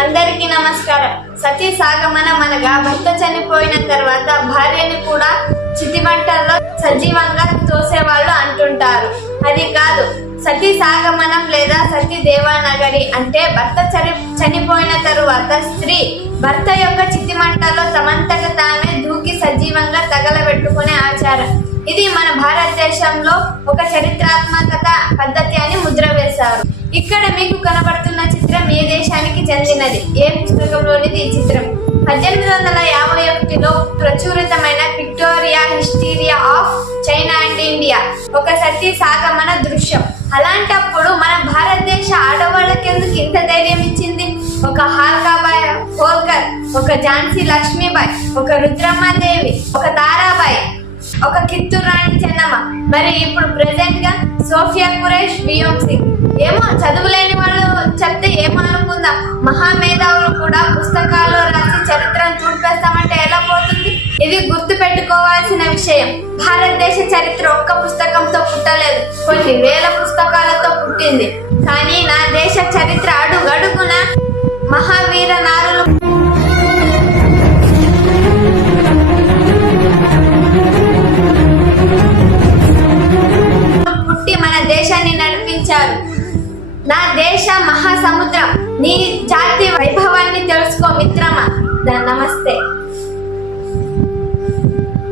అందరికీ నమస్కారం. సతీ సాగమనం అనగా భర్త చనిపోయిన తర్వాత భార్యని కూడా చితిమంటల్లో సజీవంగా తోసేవాళ్ళు అంటుంటారు. అది కాదు, సతీ సాగమనం లేదా సతీ దేవనగరి అంటే భర్త చనిపోయిన తరువాత స్త్రీ భర్త యొక్క చితిమంటలో తమంతగా తామే దూకి సజీవంగా తగలబెట్టుకునే ఆచారం. ఇది మన భారతదేశంలో ఒక చరిత్రాత్మకత పద్ధతి అని ముద్ర వేశారు. ఇక్కడ మీకు కనబడుతున్న చిత్రం ఏ దేశానికి చెందినది, ఏ పుస్తకంలోనిది ఈ చిత్రం? 1851లో ప్రచురితమైన Victoria History of China and India ఒక సతీ సాగమన దృశ్యం. అలాంటప్పుడు మన భారతదేశ ఆడవాళ్ళకెందుకు ఇంత ధైర్యం ఇచ్చింది? ఒక హాల్కాబాయ్ హోల్కర్, ఒక ఝాన్సీ లక్ష్మీబాయి, ఒక రుద్రమ్మదేవి, ఒక తారాబాయి, ఒక కిత్తూరు రాణి చెన్నమ్మ, మరి ఇప్పుడు ప్రెసెంట్ గా సోఫియా కురేష్, బియోమ్ సింగ్. ఏమో చదువులేని వాళ్ళు చెప్తే ఏమో అనుకుందాం, మహామేధావులు కూడా పుస్తకాల్లో రాసి చరిత్రను చూపేస్తామంటే ఎలా పోతుంది? ఇది గుర్తు పెట్టుకోవాల్సిన విషయం. భారతదేశ చరిత్ర ఒక్క పుస్తకంతో పుట్టలేదు, కొన్ని వేల పుస్తకాలతో పుట్టింది. కానీ నా దేశ చరిత్ర అడుగడుగున మహావీర నారులు పుట్టి మన దేశాన్ని నడిపించారు. నా దేశ మహాసముద్రం, నీ జాతి వైభవాన్ని తెలుసుకో మిత్రమా. నమస్తే.